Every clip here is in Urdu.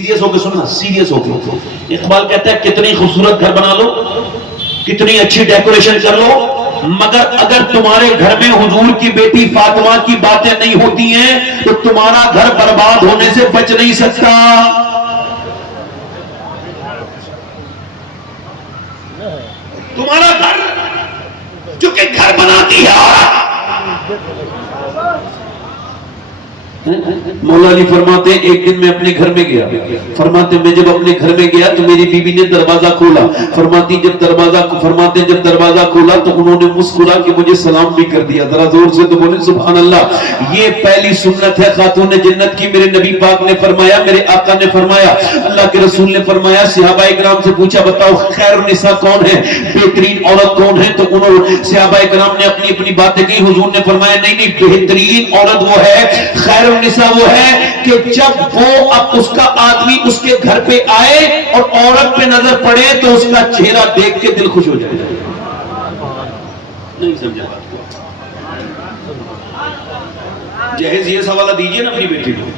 سیریس ہو کے سننا، سیریس ہو کے۔ اقبال کہتا ہے کتنی خوبصورت گھر بنا لو، کتنی اچھی ڈیکوریشن کر لو، مگر اگر تمہارے گھر میں حضور کی بیٹی فاطمہ کی باتیں نہیں ہوتی ہیں تو تمہارا گھر برباد ہونے سے بچ نہیں سکتا۔ تمہارا گھر جو کہ گھر بناتی ہے عورت۔ مولا علی فرماتے ہیں ایک دن میں اپنے گھر میں گیا، فرماتے میں جب اپنے گھر میں گیا تو میری بیوی نے دروازہ کھولا، فرماتے جب دروازہ کھولا تو انہوں نے مسکرا کہ مجھے سلام بھی کر دیا۔ ذرا زور سے تو بولیں سبحان اللہ۔ یہ پہلی سنت ہے خاتون جنت کی۔ میرے نبی پاک نے فرمایا، میرے آقا نے فرمایا، اللہ کے رسول نے فرمایا، صحابہ کرام سے پوچھا بتاؤ خیر النساء کون ہے، بہترین عورت کون ہے؟ تو انہوں صحابہ کرام نے اپنی اپنی باتیں کی۔ حضور نے فرمایا نہیں، بہترین عورت وہ ہے، خیر النساء وہ ہے کہ جب وہ اب اس کا آدمی اس کے گھر پہ آئے اور عورت پہ نظر پڑے تو اس کا چہرہ دیکھ کے دل خوش ہو جائے۔ نہیں سمجھا بات کو؟ جہیز یہ سوالہ دیجئے نا اپنی بیٹی کو،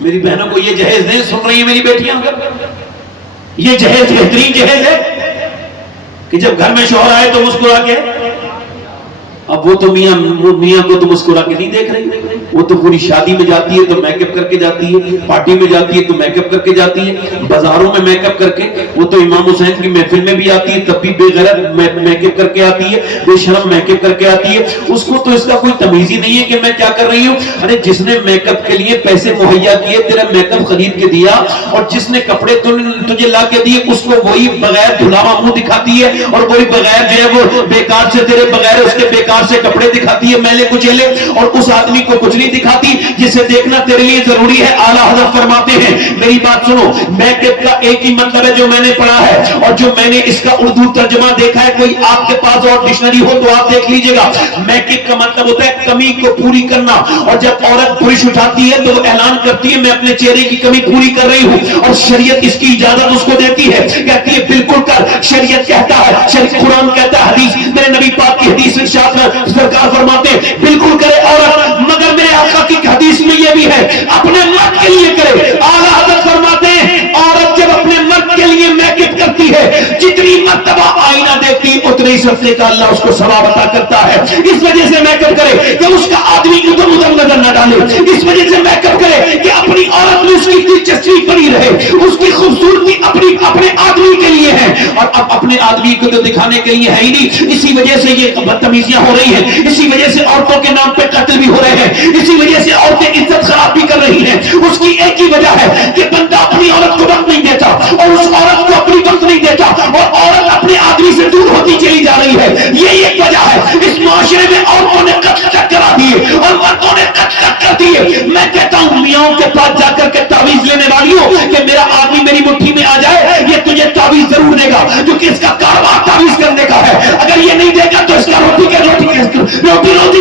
میری بہنوں کو یہ جہیز نہیں سن رہی ہیں میری بیٹیاں، یہ جہیز بہترین جہیز ہے کہ جب گھر میں شوہر آئے تو مسکرا کے۔ اب وہ تو میاں کو تو مسکرا کے نہیں دیکھ رہی، وہ تو پوری شادی میں جاتی ہے تو میک اپ کر کے جاتی ہے، پارٹی میں جاتی ہے تو میک اپ کر کے جاتی ہے، بازاروں میں میک اپ کر کے، وہ تو امام حسین کی محفل میں بھی آتی ہے تب بھی بے غیرت میک اپ کر کے آتی ہے، بے شرم میک اپ کر کے آتی ہے۔ اس کو تو اس کا کوئی تمیز ہی نہیں ہے کہ میں کیا کر رہی ہوں۔ ارے جس نے میک اپ کے لیے پیسے مہیا کیے، تیرا میک اپ خرید کے دیا، اور جس نے کپڑے تجھے لا کے دیے اس کو وہی بغیر دھلاوا منہ دکھاتی ہے، اور وہی بغیر جو ہے وہ بیکار سے تیرے بغیر اس کے بیکار سے کپڑے دکھاتی ہے میلے کچیلے، اور اس آدمی کو کچھ نہیں دکھاتی جسے دیکھنا تیرے لیے ضروری ہے۔ اعلیٰ حضرت فرماتے ہیں، میری بات سنو، میک اپ کا ایک ہی مطلب ہے جو میں نے پڑھا ہے اور جو میں نے اس کا اردو ترجمہ دیکھا ہے، کوئی آپ کے پاس اور ڈکشنری ہو تو آپ دیکھ لیجئے گا۔ میک اپ کا مطلب ہوتا ہے کمی کو پوری کرنا، اور جب عورت برش اٹھاتی ہے تو وہ اعلان کرتی ہے میں اپنے چہرے کی کمی پوری کر رہی ہوں، اور شریعت اس کی اجازت اس کو دیتی ہے، کہتی ہے بالکل کر۔ شریعت کہتا ہے، قرآن کہتا ہے، حدیث میرے نبی پاک کی حدیث ارشاد سرکار فرماتے ہیں بالکل کرے عورت، مگر میرے آقا کی حدیث میں یہ بھی ہے اپنے مرد کے لیے کرے۔ اعلیٰ حضرت فرماتے ہیں عورت جب اپنے مرد کے لیے میک اپ کرتی ہے، جتنی مرتبہ آئینہ دیکھتی اتنی سفتے کا اللہ اس کو ثواب عطا کرتا ہے۔ اس وجہ سے میک اپ کرے کہ اس کا آدمی ادھر ادھر نظر نہ ڈالے، اس وجہ سے میک اپ کرے کہ اپنی عورت میں اس کی دلچسپی بنی رہے، اس کی خوبصورتی اپنے آدمی کے لیے ہے، اور اب اپنے آدمی کو تو دکھانے کے لیے ہے ہی نہیں۔ اسی وجہ سے یہ بدتمیزیاں ہو رہی ہیں، اسی وجہ سے عورتوں کے نام پہ قتل بھی ہو رہے ہیں، اسی وجہ سے عورتیں عزت خراب بھی کر رہی ہیں۔ اس کی ایک ہی وجہ ہے کہ بندہ اپنی عورت کو وقت نہیں دیتا، اور اس عورت کو اپنی وقت نہیں دیتا، اور عورت اپنے آدمی سے دور ہوتی چلی جا رہی ہے۔ یہ ایک وجہ ہے۔ اس معاشرے میں عورتوں نے قتل تک کرا دیے اور مردوں نے قتل تک کر دیے۔ میں کہتا ہوں میاں کے پاس جا کر کے تعویذ لینے والی ہو کہ میرا آدمی میری مٹھی میں آ جائے، یہ تجھے تعویذ ضرور دے گا، کیونکہ اس کا کاروبار تعویذ کرنے کا ہے۔ اگر یہ نہیں دے گا تو اس کا روٹی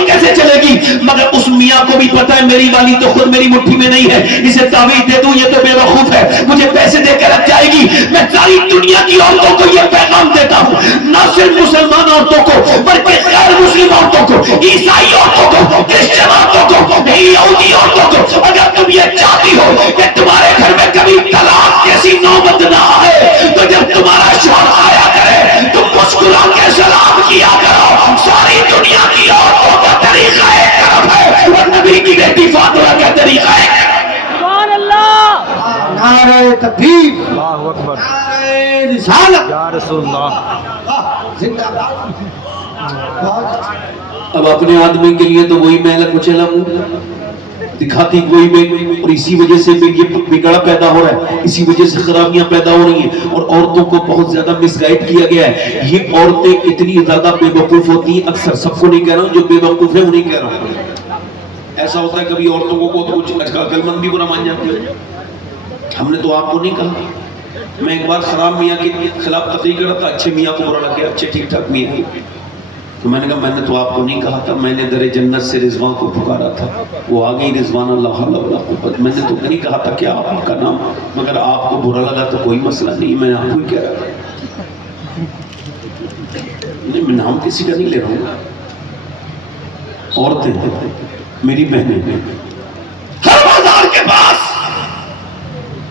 کیسے چلے گی؟ مگر اس میاں کو بھی پتا ہے میری والی تو خود میری مٹھی میں نہیں ہے، اسے تعویذ دے دوں یہ تو بے وقوف ہے، مجھے پیسے دے کے رکھ جائے گی۔ میں ساری دنیا کی عورتوں کو یہ پیغام دیتا ہوں، نہ صرف مسلمان عورتوں کو بلکہ غیر مسلم عورتوں کو، عیسائی عورتوں کو، کرسچن عورتوں کو، یہودی عورتوں کو، اگر تم یہ چاہتی ہو کہ تمہارے گھر میں کبھی طلاق جیسی نوبت نہ آئے تو جب تمہارا شوہر آیا کرے تم مسکرا کے سلام کیا کرو۔ ساری دنیا کی عورتوں کا طریقہ ایک طرف ہے اور نبی کی بیٹی فاطمہ کا طریقہ ایک طرف ہے۔ سبحان اللہ، نعرہ تکبیر، اللہ اکبر، نعرہ رسالت، یا رسول اللہ۔ زندہ باد۔ اب اپنے آدمی کے لیے تو وہی میلا کچیلا منہ دکھاتی کوئی بھی، اور اسی وجہ سے یہ بگڑا پیدا ہو رہا ہے، اسی وجہ سے خرابیاں پیدا ہو رہی ہیں، اور عورتوں کو بہت زیادہ مس گائیڈ کیا گیا ہے۔ یہ عورتیں اتنی زیادہ بے وقوف ہوتی ہیں، اکثر سب کو نہیں کہہ رہا ہوں، جو بے وقوف ہے انہیں کہہ رہا ہوں۔ ایسا ہوتا ہے کبھی عورتوں کو کچھ عقل مند بھی برا مان جاتی ہے۔ ہم نے تو آپ کو نہیں کہا۔ میں ایک بار خراب میاں کے خلاف تقریر کر رہا تھا، اچھے میاں کو برا لگ گیا، اچھے ٹھیک ٹھاک میاں، تو میں نے کہا میں نے تو آپ کو نہیں کہا تھا، میں نے در جنت سے رضوان کو پکارا تھا، وہ آ گئی رضوان، اللہ حول ولا قوت۔ میں نے تو نہیں کہا تھا کہ آپ کا نام، مگر آپ کو برا لگا تو کوئی مسئلہ نہیں، میں آپ کو ہی کہہ رہا تھا، نہیں میں نام کسی کا نہیں لے رہا ہوں۔ عورتیں میری بہنیں ہر بازار کے پاس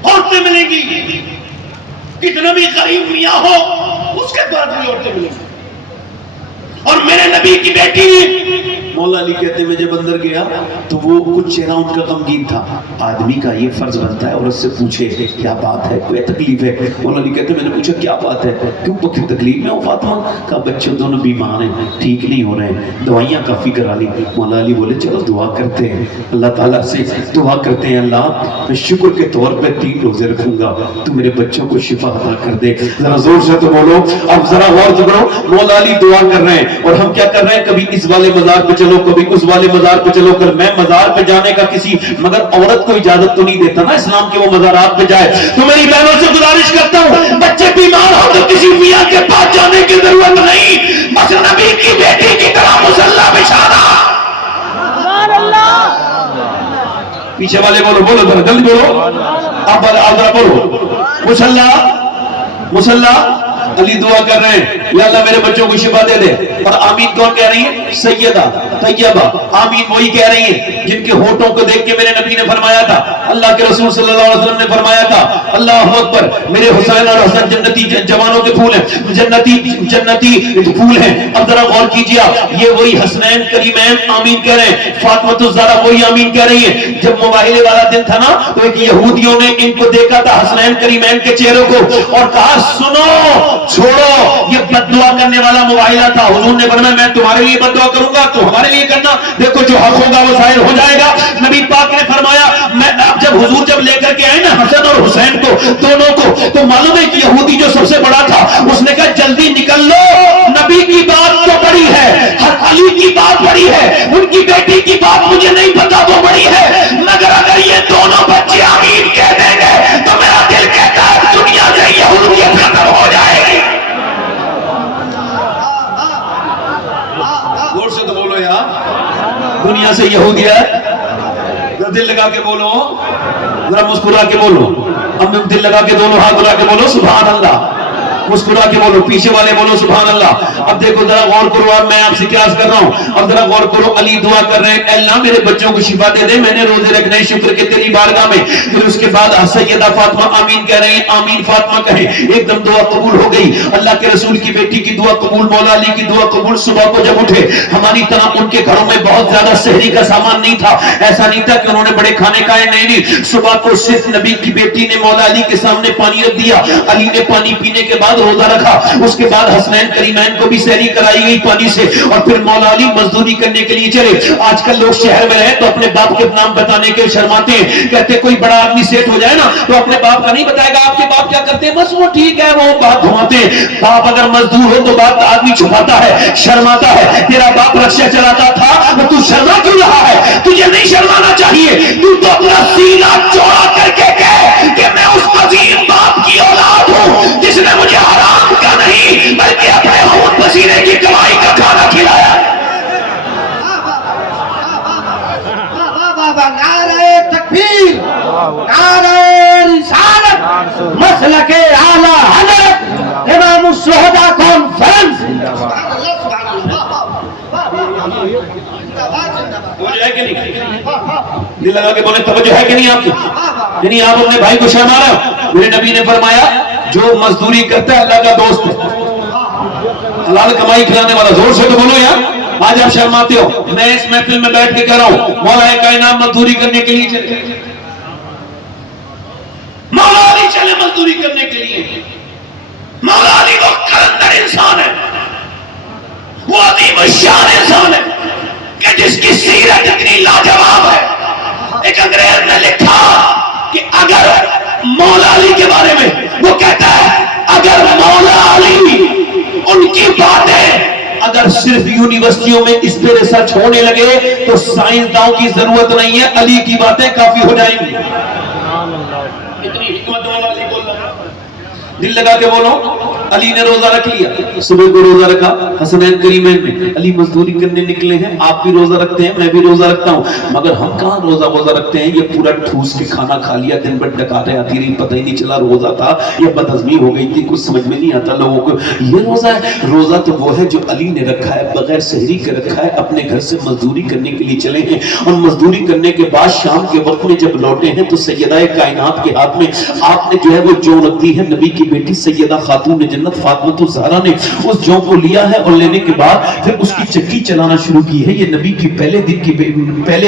اور عورتیں ملیں گی، کتنا بھی غریب میاں ہو اس کے بعد بھی عورتیں ملیں گی. اور میرے نبی کی بیٹی نے، مولا علی کہتے ہیں میں جب اندر گیا تو وہ کچھ چہرہ ان کا غمگین تھا. آدمی کا یہ فرض بنتا ہے عورت سے پوچھے کیا بات ہے، کوئی تکلیف ہے؟ مولا علی کہتے ہیں میں نے پوچھا کیا بات ہے، کیوں پکی تکلیف میں ہو فاطمہ؟ کہا بچے دونوں بیمار ہیں، ٹھیک نہیں ہو رہے ہیں، دوائیاں کافی کرا لی. مولا علی بولے چلو دعا کرتے ہیں، اللہ تعالیٰ سے دعا کرتے ہیں اللہ میں شکر کے طور پہ 3 روزے رکھوں گا، تو میرے بچوں کو شفا عطا کر دے. ذرا زور سے تو بولو. اب ذرا غور سے کرو، مولا علی دعا کر رہے ہیں اور ہم کیا کر رہے ہیں؟ کبھی اس والے مزار پہ چلو، کبھی اس والے مزار پہ چلو. کر میں مزار پہ جانے کا کسی مگر عورت کو اجازت تو نہیں دیتا نا اسلام کے وہ مزارات پہ جائے. تو میری بہنوں سے گزارش کرتا ہوں بچے بیمار ہو تو کسی میاں کے پاس جانے کی ضرورت نہیں، بس نبی کی بیٹی کی طرح مصلی بچھانا. سبحان اللہ. پیچھے والے بولو، بولو ذرا جلدی بولو. اب ذرا بولو مصلی. علی دعا کر رہے ہیں یا اللہ میرے بچوں کو شفا دے دے. اور آمین کون کہہ رہی ہے؟ سیدہ طیبہ. آمین وہی کہہ رہی ہیں جن کے ہونٹوں کو دیکھ کے میرے نبی نے فرمایا تھا، اللہ کے رسول صلی اللہ علیہ وسلم نے فرمایا تھا اللہ اکبر میرے حسین اور حسن جنتی جوانوں کے پھول ہیں، جنتی پھول ہیں. اب ذرا غور کیجیے، یہ وہی حسنین کریمین آمین کہہ رہے ہیں، فاطمہ الزہرا وہی آمین کہہ رہی ہیں. جب مباہلے والا دن تھا نا تو ایک یہودیوں نے ان کو دیکھا تھا حسنین کریمین کے چہروں کو اور کہا سنو چھوڑو یہ بد دعا کرنے والا مباہلہ تھا. حضور نے فرمایا میں تمہارے لیے بد دعا کروں گا تو ہمارے لیے کرنا، دیکھو جو حق ہوگا وہ ظاہر ہو جائے گا. نبی پاک نے فرمایا میں اب جب حضور جب لے کر کے آئے نا حسن اور حسین کو دونوں کو تو معلوم ہے کہ یہودی جو سب سے بڑا تھا اس نے کہا جلدی نکل لو، نبی کی بات تو بڑی ہے، علی کی بات بڑی ہے، ان کی بیٹی کی بات مجھے نہیں پتا وہ بڑی ہے، مگر اگر یہ دونوں بچے آمین کہہ دیں گے تو میرا دل کہتا ہے دنیا سے یہودیت ختم ہو جائے گی. زور سے تو بولو یار، دنیا سے یہودیت. دل لگا کے بولو، ذرا مسکرا کے بولو. اب دل لگا کے دونوں ہاتھ بلا کے بولو سبحان اللہ. مسکرا کے بولو، پیچھے والے بولو سبحان اللہ. اب دیکھو ذرا غور کرو، اب میں آپ سے کیا کر رہا ہوں. اب ذرا غور کرو، علی دعا کر رہے ہیں اے اللہ میرے بچوں کو شفا دے دے، میں نے روزے رکھنے شکر کے تیری بارگاہ میں. پھر اس کے بعد سیدہ فاطمہ آمین کہہ رہے ہیں، آمین فاطمہ کہیں. ایک دم دعا قبول ہو گئی، اللہ کے رسول کی بیٹی کی دعا قبول، مولا علی کی دعا قبول. صبح کو جب اٹھے ہماری طرح ان کے گھروں میں بہت زیادہ سحری کا سامان نہیں تھا، ایسا نہیں تھا کہ انہوں نے بڑے کھانے کھائے، نہیں. صبح کو صرف نبی کی بیٹی نے مولا علی کے سامنے پانی رکھ دیا، علی نے پانی پینے کے بعد روزہ رکھا. اس کے بعد حسنین کریمین کو بھی سحری کرائی گئی پانی سے اور پھر مولا علی مزدوری کرنے کے لیے چلے. آج کل لوگ شہر میں رہے تو اپنے باپ کے نام بتانے کے شرماتے ہیں، کہتے کوئی بڑا آدمی سیٹ ہو جائے نا تو اپنے باپ کا نہیں بتائے گا، آپ کے باپ کیا کرتے ہیں بس وہ ٹھیک ہے وہ بات گھماتے ہیں. باپ اگر مزدور ہو تو بات آدمی چھپاتا ہے، شرماتا ہے. تیرا باپ رکشہ چلاتا تھا وہ تو شرما کیوں رہا ہے؟ تجھے نہیں شرمانا چاہیے. تو اپنا سینہ چوڑا کر کے کہے کہ میں اس عظیم باپ کی اولاد ہوں جس نے مجھے حرام کا نہیں بلکہ اپنے خون پسینے کی کمائی کا کھانا کھلایا. نعرہ تکبیر، نعرہ رسالت، مسلک اعلی حضرت امام الشہداء کانفرنس. توجہ ہے کہ نہیں؟ دل لگا کے بولے توجہ ہے کہ نہیں آپ کی؟ یعنی آپ اپنے بھائی کو شرما رہے ہو. میرے نبی نے فرمایا جو مزدوری کرتا ہے اللہ کا دوست ہے، حلال کمائی کھلانے والا. زور سے تو بولو یار، آج آپ شرماتے ہو. میں اس محفل میں بیٹھ کے کہہ رہا ہوں مولا کائنات مزدوری کرنے کے لیے چلے، مولا علی چلے مزدوری کرنے کے لیے. مولا علی وہ قلندر انسان ہے، وہ عظیم الشان انسان ہے کہ جس کی سیرت اتنی لاجواب ہے. ایک انگریز نے لکھا کہ اگر مولا علی کے بارے میں وہ کہتا ہے اگر مولا علی ان کی باتیں اگر صرف یونیورسٹیوں میں اس پہ ریسرچ ہونے لگے تو سائنسدانوں کی ضرورت نہیں ہے، علی کی باتیں کافی ہو جائیں گی. اتنی حکمت مولا علی بول رہا ہے. دل لگا کے بولو، علی نے روزہ رکھ لیا، صبح کو روزہ رکھا، حسنین کریمین میں، علی مزدوری کرنے نکلے ہیں، آپ بھی روزہ رکھتے ہیں، میں بھی روزہ رکھتا ہوں، مگر ہم کہاں روزہ رکھتے ہیں، یہ پورا ٹھوس کے کھانا کھا لیا، دن بھر ڈکاتے آتی رہی، پتہ ہی نہیں چلا روزہ تھا، یہ بدہضمی ہو گئی تھی، کچھ سمجھ میں نہیں آتا لوگوں کو، یہ روزہ ہے۔ روزہ تو وہ ہے جو علی نے رکھا ہے، بغیر سحری کے رکھا ہے، اپنے گھر سے مزدوری کرنے کے لیے چلے ہیں، اور مزدوری کرنے کے بعد شام کے وقت میں جب لوٹے ہیں تو سیدہ کائنات کے ہاتھ میں آپ نے جو ہے وہ جو رکھ دی ہے، نبی کی بیٹی سیدہ خاتون جنت فاطمہ الزہرا نے اس جو کو لیا ہے، اور لینے کے بعد پھر اس کی چکی چلانا شروع کی ہے۔ یہ نبی کی پہلے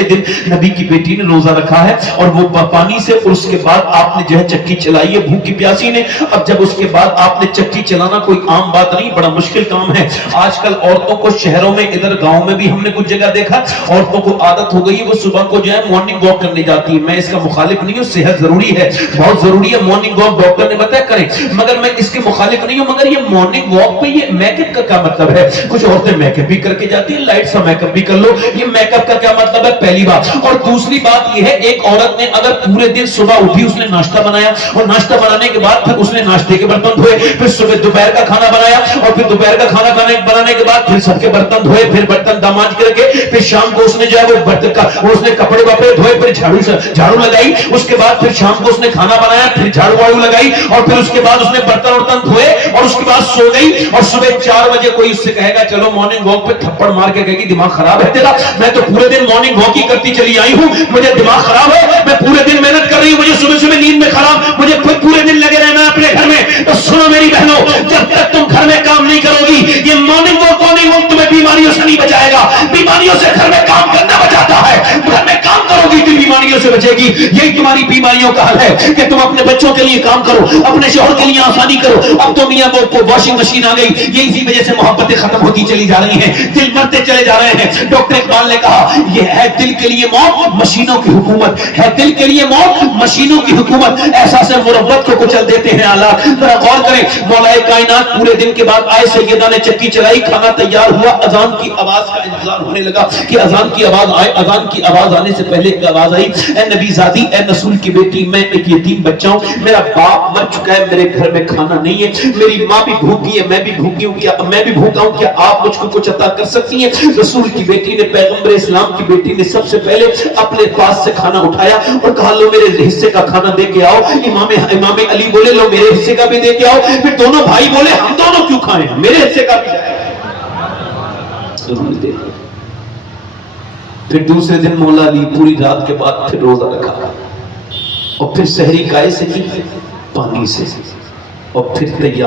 دن نبی کی بیٹی نے روزہ رکھا ہے، اور وہ پانی سے، اور اس کے بعد آپ نے جو ہے چکی چلائی ہے بھوکی پیاسی نے۔ اب جب اس کے بعد آپ نے چکی چلانا کوئی عام بات نہیں، بڑا مشکل کام ہے۔ آج کل عورتوں کو شہروں میں، ادھر گاؤں میں بھی ہم نے کچھ جگہ دیکھا، عورتوں کو عادت ہو گئی ہے وہ صبح کو جو ہے مارننگ واک کرنے جاتی ہے۔ میں اس کا مخالف نہیں ہوں، صحت ضروری ہے، بہت ضروری ہے مارننگ واک، ڈاکٹر نے بتایا کریں، مگر میں اس کے مخالف نہیں ہوں۔ مگر یہ مارننگ واک پہ یہ میک اپ کا کیا مطلب ہے؟ کچھ عورتیں میک اپ بھی کر کے جاتی ہیں، لائٹ سا میک اپ بھی کر لو، یہ میک اپ کا کیا مطلب ہے؟ پہلی بات۔ اور دوسری بات یہ ہے، ایک عورت نے اگر پورے دن صبح اٹھی، اس نے ناشتہ بنایا، اور ناشتہ بنانے کے بعد پھر اس نے ناشتے کے برتن دھوئے، پھر صبح دوپہر کا کھانا بنایا، اور پھر دوپہر کا کھانا بنانے کے بعد پھر سب کے برتن دھوئے، پھر برتن دامانج کر کے پھر شام کو اس نے جو ہے وہ برتن کا اس نے کپڑے وپڑے دھوئے، پھر جھاڑو لگائی، اس کے بعد پھر شام کو اس نے کھانا بنایا، پھر جھاڑو واڑو لگائی، اور پھر اس کے بعد اس نے برتن ورتن دھوئے، اور اس کے بعد سو گئی، اور صبح 4 بجے کوئی اس سے کہے گا چلو مارننگ واک پہ، تھپڑ مار کے کہے گی دماغ خراب ہے تیرا، میں تو پورے دن مارننگ واک ہی کرتی چلی آئی ہوں، مجھے دماغ خراب ہے، میں پورے دن محنت کر رہی ہوں، مجھے صبح صبح نیند میں خراب، مجھے پورے دن لگے رہنا اپنے گھر میں۔ تو سنو میری بہنوں، جب تک تم گھر میں کام نہیں کرو گی، یہ مارننگ واک تمہیں بیماریوں سے نہیں بچائے گا، بیماریوں سے گھر میں کام کرنا بچاتا ہے، گھر میں کام کرو گی تو بیماریوں سے بچے گی۔ یہی تمہاری بیماریوں کا حل ہے کہ تم اپنے بچوں کے لیے کام کرو، اپنے شوہر کے لیے آسانی کرو۔ اب تو میاں وہ واشنگ مشین آ گئی، یہ اسی وجہ سے محبتیں ختم ہوتی چلی جا رہی ہیں، دل مرتے چلے جا رہے ہیں۔ ڈاکٹر اقبال نے کہا یہ ہے دل کے لیے موت مشینوں کی حکومت، ہے دل کے لیے موت مشینوں کی حکومت، احساس مربت کو کچل دیتے ہیں آلات۔ ذرا غور کریں، مولا کائنات پورے دن کے بعد آئے، سیدہ نے چکی چلائی، کھانا تیار ہوا، اذان کی آواز کا انتظار ہونے لگا کہ اذان کی آواز آئے۔ اذان کی آواز آنے سے پہلے ایک آواز آئی، اے نبی زادی، اے رسول کی بیٹی، میں ایک یتیم بچہ ہوں، میرا باپ مر چکا ہے، میرے گھر میں کھانا نہیں ہے، میری ماں بھی بھوکی ہے، میں بھی بھوکی ہوں، کیا میں بھی بھوکا ہوں، کیا آپ مجھ کو کچھ عطا کر سکتی ہیں؟ رسول کی بیٹی نے، پیغمبر اسلام کی بیٹی نے سب سے پہلے اپنے پاس سے کھانا اٹھایا اور کہا لو میرے حصے کا کھانا دے کے آؤ۔ امام علی بولے لو میرے حصے کا بھی دے کے آؤ۔ پھر دونوں بھائی بولے ہم دونوں کیوں کھائیں، میرے حصے کا بھی جائے۔ پھر دوسرے دن مولا علی پوری رات کے بعد پھر روزہ رکھا، اور پھر سحری کائے سے کی، پانی سے، اور پھر تیار